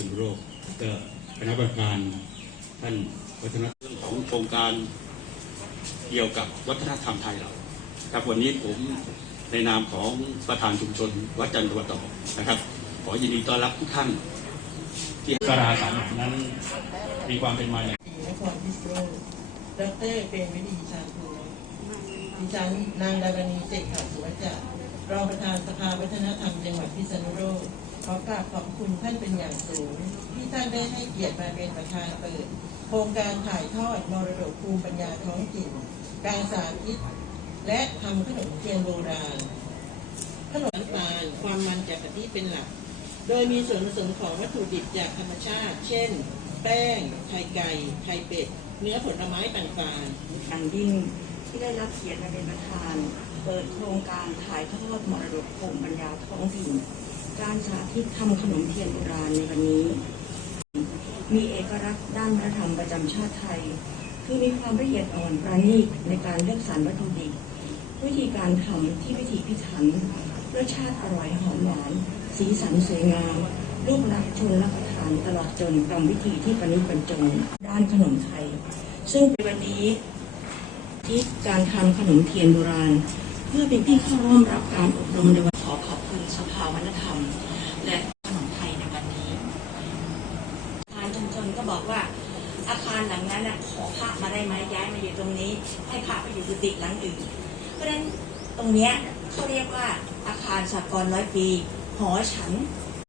คุณโรคก็คณะประธานท่านวัฒนเรื่องของโครงการเกี่ยวกับวัฒนธรรมไทยเราครับวันนี้ผมในนามของประธานชุมชนวัดจันทร์ตะวันตกนะครับ ขอยินดีต้อนรับทุกท่านที่สราสารนั้นมีความเป็นมาอย่างศรีนครพิษณุโลกดรเป็นวิดีชาภูดิฉันนางดารณีเจกขาสุวัจจะรองประธานสภาวัฒนธรรมจังหวัดพิษณุโลก ขอกราบขอบคุณท่านเป็นอย่างสูง ที่ท่านได้ให้เกียรติมาเป็นประธานเปิด โครงการถ่ายทอดมรดกภูมิปัญญาท้องถิ่น การสาธิต และทำขนมเทียนโบราณ ขนมตาลความมันจากกะทิเป็นหลัก โดยมีส่วนผสมของวัตถุดิบจากธรรมชาติ เช่น แป้ง ไข่ไก่ ไข่เป็ด เนื้อผลไม้ต่างๆอย่างยิ่งที่ได้รับเกียรติมาเป็นประธาน เปิดโครงการถ่ายทอดมรดกภูมิปัญญาท้องถิ่น การสาธิตทำขนมเทียนโบราณในวันนี้ มีเอกลักษณ์ด้านวัฒนธรรมประจำชาติไทย คือมีความละเอียดอ่อนประณีตในการเลือกสรรวัตถุดิบ วิธีการทำที่พิถีพิถันรสชาติอร่อยหอมหวาน สีสันสวยงามรูปลักษณ์ชวนรับประทานตลอดจนกรรมวิธีที่ประณีตบรรจงด้านขนมไทย ซึ่งในวันนี้ที่การทำขนมเทียนโบราณ เพื่อเป็นที่เข้าร่วมรับการอบรมในวันขอขอบคุณสภาวัฒนธรรม และขนมไทยในวันนี้ทางชุมชนก็บอกว่า อาคารหลังนั้นนะขอพระมาได้ไหมย้ายมาอยู่ตรงนี้ ให้พระไปอยู่กุฏิหลังอื่น เพราะฉะนั้นตรงเนี้ยเขาเรียกว่าอาคารสากลร้อยปีหอฉัน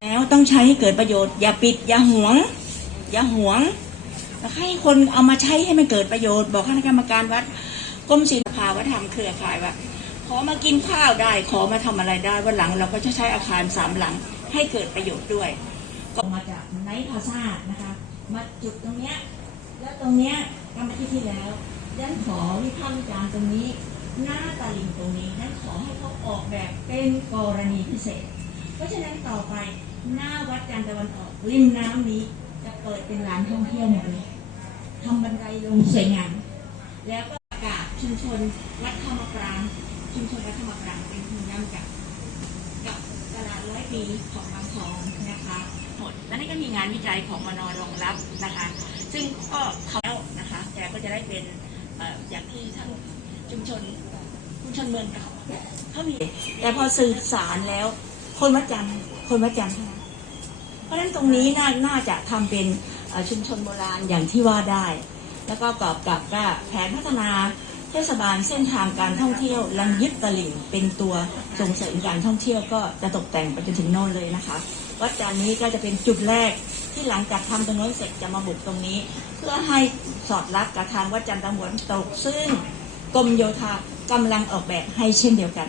แล้วต้องใช้ให้เกิดประโยชน์ อย่าปิด อย่าหวง อย่าหวงให้คนเอามาใช้ให้มันเกิดประโยชน์ บอกคณะกรรมการวัดกรมศิลปาวัฒนธรรมเครือข่ายว่า ขอมากินข้าวได้ ขอมาทำอะไรได้วันหลังเราก็จะใช้อาคารสามหลังให้เกิดประโยชน์ด้วย ก็มาจากไนท์พาซ่านะคะ มาจุดตรงเนี้ยแล้วตรงเนี้ยกรรมที่ที่แล้วยันขอวิพากษ์วิจารณ์ตรงนี้ หน้าตาลิงตรงนี้ยันขอให้เขาออกแบบเป็นกรณีพิเศษ เพราะฉะนั้นต่อไปหน้าวัดจันทร์ตะวันออกริมน้ำนี้จะเปิดเป็นร้านท่องเที่ยวหมดเลยทำบันไดลงสวยงามแล้วก็ประกาศชุมชนวัดธรรมกลาง ชุมชนวัดธรรมกลางเป็นที่ย่ำกับกับตลาดร้อยปีของบางทองนะคะหมดแล้วนี่ก็มีงานวิจัยของมนรองรับนะคะ ซึ่งก็เขาแล้วนะคะแต่ก็จะได้เป็นอย่างที่ท่านชุมชนชุมชนเมืองเก่าเขามีแต่พอสื่อสารแล้ว คนวัดจันคนวัดจันเพราะฉะนั้นตรงนี้น่านาจะทำเป็นชุมชนโบราณอย่างที่ว่าได้ แล้วก็กอบกับแผนพัฒนา เทศบาลเส้นทางการท่องเที่ยวลังยึดตลิ่งเป็นตัวส่งเสริมการท่องเที่ยวก็จะตกแต่งไปจนถึงโน่นเลยนะคะวัดจันนี้ก็จะเป็นจุดแรกที่หลังจากทำตรงโน้นเสร็จจะมาบุกตรงนี้ เพื่อให้สอดรับกับทางวัดจันทร์ตะวันตกซึ่งกรมโยธากำลังออกแบบให้เช่นเดียวกัน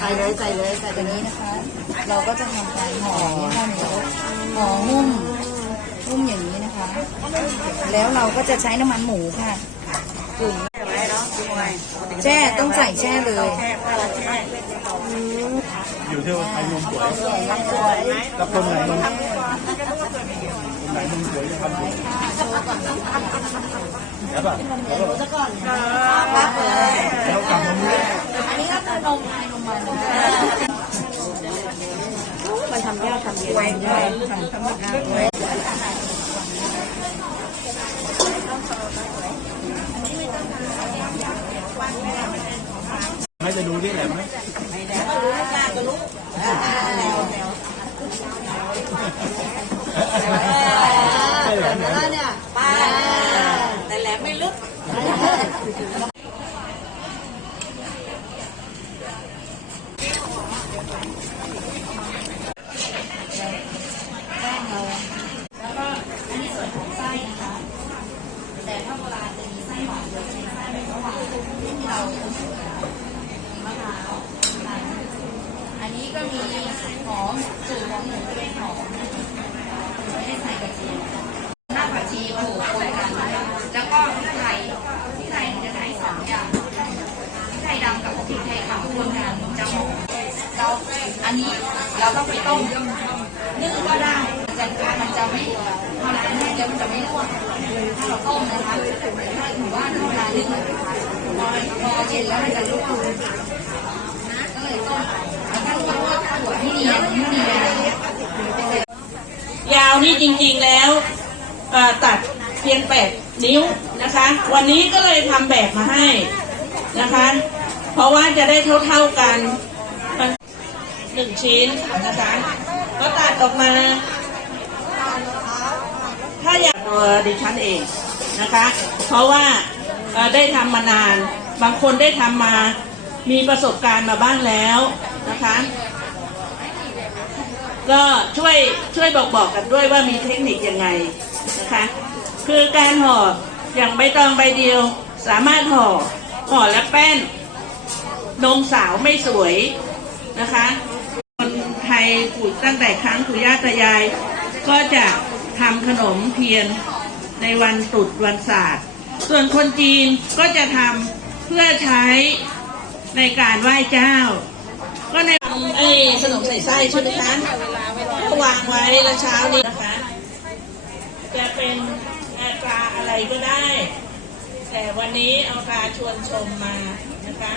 ใส่เลยใส่เลยใส่ตัวนี้นะคะ เราก็จะทำการห่อข้าวเหนียวห่อหุ้มหุ้มอย่างนี้นะคะ แล้วเราก็จะใช้น้ำมันหมูค่ะกลุ่มแช่ต้องใส่แช่เลยอยู่ที่ว่าใครนมสวยแล้วคนไหนนมคนไหนนมสวยจะทำสวยแล้วแบบแล้วแบบแล้วกลับมาเมื่ออั นมไทยนมมันมันทำยากทำเย็นไวไวทำแบบนั้นไวไม่จะดูที่แหลมไหมแล้วเนี่ยป้าแต่แหลมไม่ลึก แป้งเราแล้วก็อันนี้ส่วนของไส้นะคะ แต่ถ้าโบราณจะมีไส้หวานเยอะจะมีไส้ไม่หวานที่เรามีมะพร้าวอันนี้ก็มี หอมสูตรของหนูจะเป็นหอมไม่ได้ใส่กระเทียมหน้าผักชีโขลกคนกันแล้วก็พริกไทยพริกไทยจะใช้สองอย่างพริกไทยดำกับพริกไทยขาวคนกันจะหอมเราอันนี้เราต้องไปต้มนึ่งก็ได้มันจะมันจะไม่พอร้านแห้งแล้วมันจะไม่ร่วนถ้าเราต้มนะคะถ้าถือว่าถ้าเวลานึ่งนะคะพอพอเย็นแล้วมันจะร่วนก็เลยต้มแล้วก็รู้ว่าถั่วที่เนียนที่เนียน ยาว นี่จริงๆแล้วตัดเพียงแปดนิ้วนะคะ วันนี้ก็เลยทำแบบมาให้นะคะ เพราะว่าจะได้เท่าๆกันหนึ่งชิ้นนะคะ ก็ตัดออกมา ถ้าอยากตัวดิฉันเองนะคะ เพราะว่าได้ทำมานาน บางคนได้ทำมามีประสบการณ์มาบ้างแล้วนะคะ ก็ช่วยช่วยบอกบอกกันด้วยว่ามีเทคนิคยังไงนะคะ คือการห่ออย่างใบตองใบเดียว สามารถห่อห่อและแป้นนมสาวไม่สวยนะคะคนไทยปู่ตั้งแต่ครั้งปู่ย่าตายาย ก็จะทำขนมเทียนในวันตรุษวันศาสตร์ ส่วนคนจีนก็จะทำเพื่อใช้ในการไหว้เจ้า ก็ในไอ้ขนมใส่ไส้ใช่ไหมคะางไว้แล้วเช้านี้นะคะ จะเป็นอาตราอะไรก็ได้ แต่วันนี้เอาตาชวนชมมานะคะ